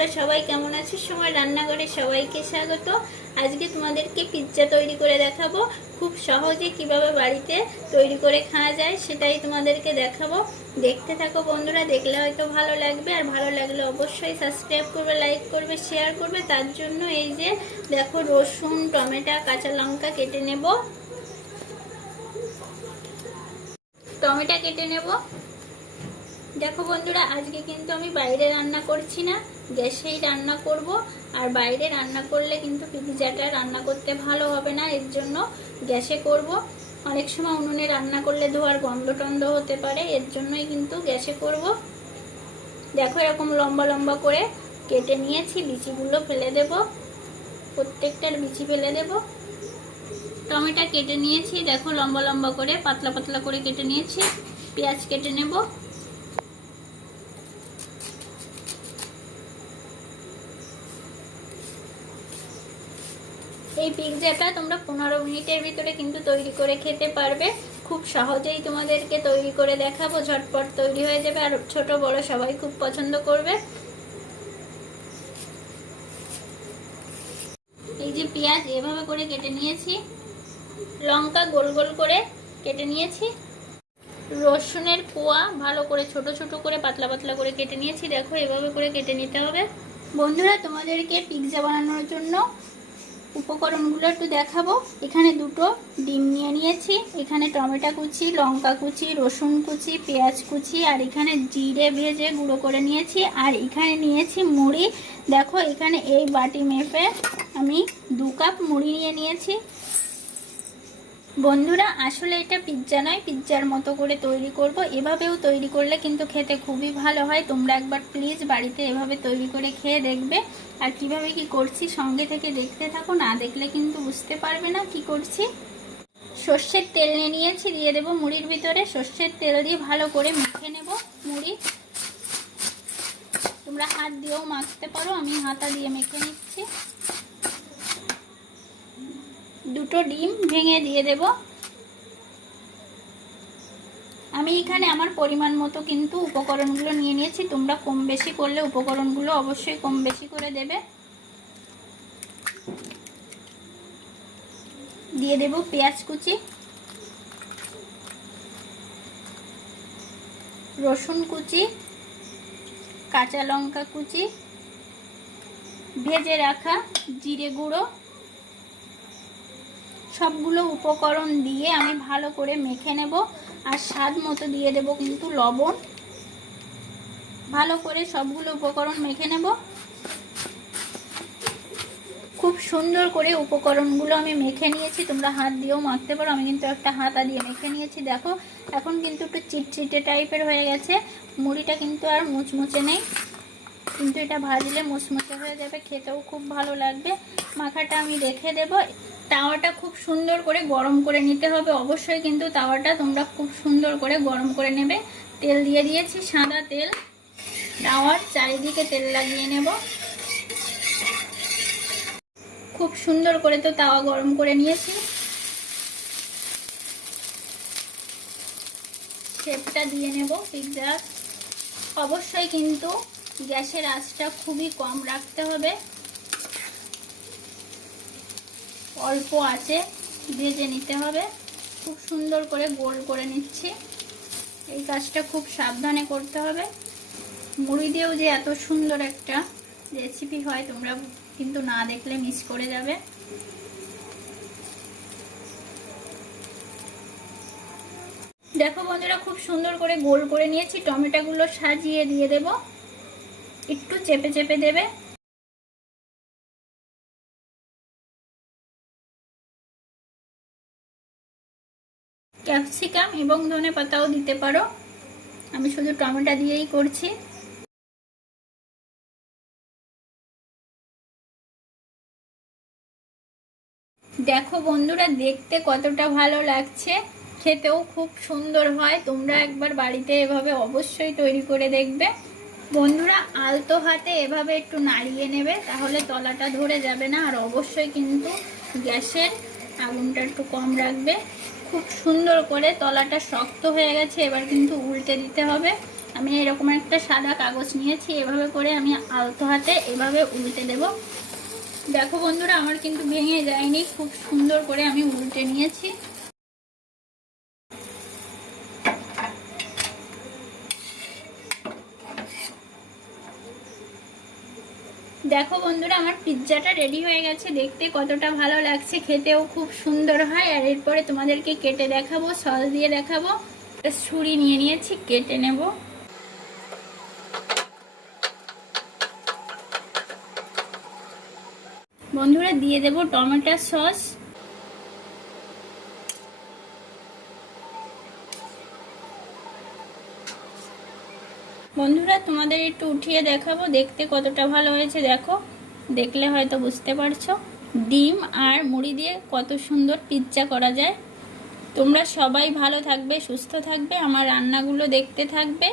তোমরা সবাই কেমন আছো? সময় রান্নাঘরে সবাইকে স্বাগত। আজকে তোমাদেরকে পিৎজা তৈরি করে দেখাবো। খুব সহজে কিভাবে বাড়িতে তৈরি করে খাওয়া যায় সেটাই তোমাদেরকে দেখাবো। দেখতে থাকো বন্ধুরা, দেখলে হয়তো ভালো লাগবে, আর ভালো লাগলে অবশ্যই সাবস্ক্রাইব করবে, লাইক করবে, শেয়ার করবে। তার জন্য এই যে দেখো, রসুন, টমেটো, কাঁচা লঙ্কা কেটে নেব। টমেটো কেটে নেব। দেখো বন্ধুরা, আজকে কিন্তু আমি বাইরে রান্না করছি না, গ্যাসেই রান্না করব। আর বাইরে রান্না করলে কিন্তু পিৎজাটা রান্না করতে ভালো হবে না, এর জন্য গ্যাসে করব। অনেক সময় উনুনে রান্না করলে ধোয়ার গন্ধ টন্ধ হতে পারে, এর জন্যই কিন্তু গ্যাসে করব। দেখো এরকম লম্বা লম্বা করে কেটে নিয়েছি, বিচিগুলো ফেলে দেব, প্রত্যেকটার বিচি ফেলে দেব। টমেটো কেটে নিয়েছি, দেখো লম্বা লম্বা করে, পাতলা পাতলা করে কেটে নিয়েছি। পেঁয়াজ কেটে নেব। এই পিৎজাটা তোমরা 15 মিনিটের ভিতরে কিন্তু তৈরি করে খেতে পারবে। খুব সহজেই তোমাদেরকে তৈরি করে দেখাবো, ঝটপট তৈরি হয়ে যাবে, আর ছোট বড় সবাই খুব পছন্দ করবে। এই যে পেঁয়াজ এভাবে করে কেটে নিয়েছি, লঙ্কা গোল গোল করে কেটে নিয়েছি, রসুনের কোয়া ভালো করে ছোট ছোট করে পাতলা পাতলা করে কেটে নিয়েছি। দেখো এভাবে করে কেটে নিতে হবে। বন্ধুরা, তোমাদেরকে পিৎজা বানানোর জন্য উপকরণগুলো একটু দেখাবো। এখানে দুটো ডিম নিয়ে নিয়েছি, এখানে টমেটো কুচি, লঙ্কা কুচি, রসুন কুচি, পেঁয়াজ কুচি, আর এখানে জিরে ভেজে গুঁড়ো করে নিয়েছি, আর এখানে নিয়েছি মুড়ি। দেখো এখানে এই বাটি মেপে আমি 2 কাপ মুড়ি নিয়ে নিয়েছি। বন্ধুরা, আসলে এটা পিৎজা নয়, পিৎজার মতো করে তৈরি করব। এভাবেও তৈরি করলে কিন্তু খেতে খুবই ভালো হয়। তোমরা একবার প্লিজ বাড়িতে এভাবে তৈরি করে খেয়ে দেখবে। আর কিভাবে কি করছি সঙ্গে থেকে দেখতে থাকো, না দেখলে কিন্তু বুঝতে পারবে না কি করছি। সর্ষের তেল নিয়ে নিয়েছি, দিয়ে দেবো মুড়ির ভিতরে। সর্ষের তেল দিয়ে ভালো করে মেখে নেব মুড়ি। তোমরা হাত দিয়েও মাখতে পারো, আমি হাতা দিয়ে মেখে নিচ্ছি। দুটো ডিম ভেঙে দিয়ে দেব। আমি এখানে আমার পরিমাণ মতো কিন্তু উপকরণগুলো নিয়ে নিয়েছি। তোমরা কম বেশি করলে উপকরণগুলো অবশ্যই কম বেশি করে দেবে। দিয়ে দেব পেঁয়াজ কুচি, রসুন কুচি, কাঁচা লঙ্কা কুচি, ভেজে রাখা জিরে গুঁড়ো। সবগুলো উপকরণ দিয়ে আমি ভালো করে মেখে নেব। আর স্বাদ মতো দিয়ে দেব কিন্তু লবণ। ভালো করে সবগুলো উপকরণ মেখে নেব। খুব সুন্দর করে উপকরণগুলো আমি মেখে নিয়েছি। তোমরা হাত দিয়েও মাখতে পারো, আমি কিন্তু একটা হাতা দিয়ে মেখে নিয়েছি। দেখো এখন কিন্তু একটু চিটচিটে টাইপের হয়ে গেছে। মুড়িটা কিন্তু আর মুচমুচে নেই, কিন্তু এটা ভাজলে মুচমুচে হয়ে যাবে, খেতেও খুব ভালো লাগবে। মাখাটা আমি রেখে দেব। তাওয়াটা খুব সুন্দর করে গরম করে নিতে হবে। অবশ্যই কিন্তু তাওয়াটা তোমরা খুব সুন্দর করে গরম করে নেবে। তেল দিয়ে দিয়েছি, সাদা তেল। তাওয়ার চারিদিকে তেল লাগিয়ে নেব। খুব সুন্দর করে তো তাওয়া গরম করে নিয়েছি। শেপটা দিয়ে নেব পিৎজা। অবশ্যই কিন্তু গ্যাসের আঁচটা খুবই কম রাখতে হবে, অল্প আঁচে ভেজে নিতে হবে। খুব সুন্দর করে গোল করে নিচ্ছি। এই কাজটা খুব সাবধানে করতে হবে। মুড়ি দিয়েও যে এত সুন্দর একটা রেসিপি হয়, তোমরা কিন্তু না দেখলে মিস করে যাবে। দেখো বন্ধুরা, খুব সুন্দর করে গোল করে নিয়েছি। টমেটোগুলো সাজিয়ে দিয়ে দেব, একটু চেপে চেপে দেবে। ক্যাপসিকাম এবং ধনেপাতাও দিতে পারো, আমি শুধু টমেটো দিয়েই করছি। দেখো বন্ধুরা, দেখতে কতটা ভালো লাগছে, খেতেও খুব সুন্দর হয়। তোমরা একবার বাড়িতে এভাবে অবশ্যই তৈরি করে দেখবে। বন্ধুরা, আলতো হাতে এভাবে একটু নাড়িয়ে নেবে, তাহলে তলাটা ধরে যাবে না। আর অবশ্যই কিন্তু গ্যাসের আগুনটা একটু কম রাখবে। খুব সুন্দর করে তলাটা শক্ত হয়ে গেছে, এবার কিন্তু উল্টে দিতে হবে। আমি এরকম একটা সাদা কাগজ নিয়েছি, এভাবে করে আমি আলতো হাতে এভাবে উল্টে দেব। দেখো বন্ধুরা, আমার কিন্তু ভেঙে যায়নি, খুব সুন্দর করে আমি উল্টে নিয়েছি। দেখো বন্ধুরা, আমার পিৎজাটা রেডি হয়ে গেছে। দেখতে কতটা ভালো লাগছে, খেতেও খুব সুন্দর হয়। আর এরপরে তোমাদেরকে কেটে দেখাবো, সস দিয়ে দেখাবো। একটা ছুরি নিয়ে নিয়েছি, কেটে নেব। বন্ধুরা, দিয়ে দেব টমেটো সস। বন্ধুরা, তোমাদের একটু উঠিয়ে দেখাবো দেখতে কতটা ভালো হয়েছে। দেখো, দেখলে হয়তো বুঝতে পারছো ডিম আর মুড়ি দিয়ে কত সুন্দর পিৎজা করা যায়। তোমরা সবাই ভালো থাকবে, সুস্থ থাকবে, আমার রান্নাগুলো দেখতে থাকবে।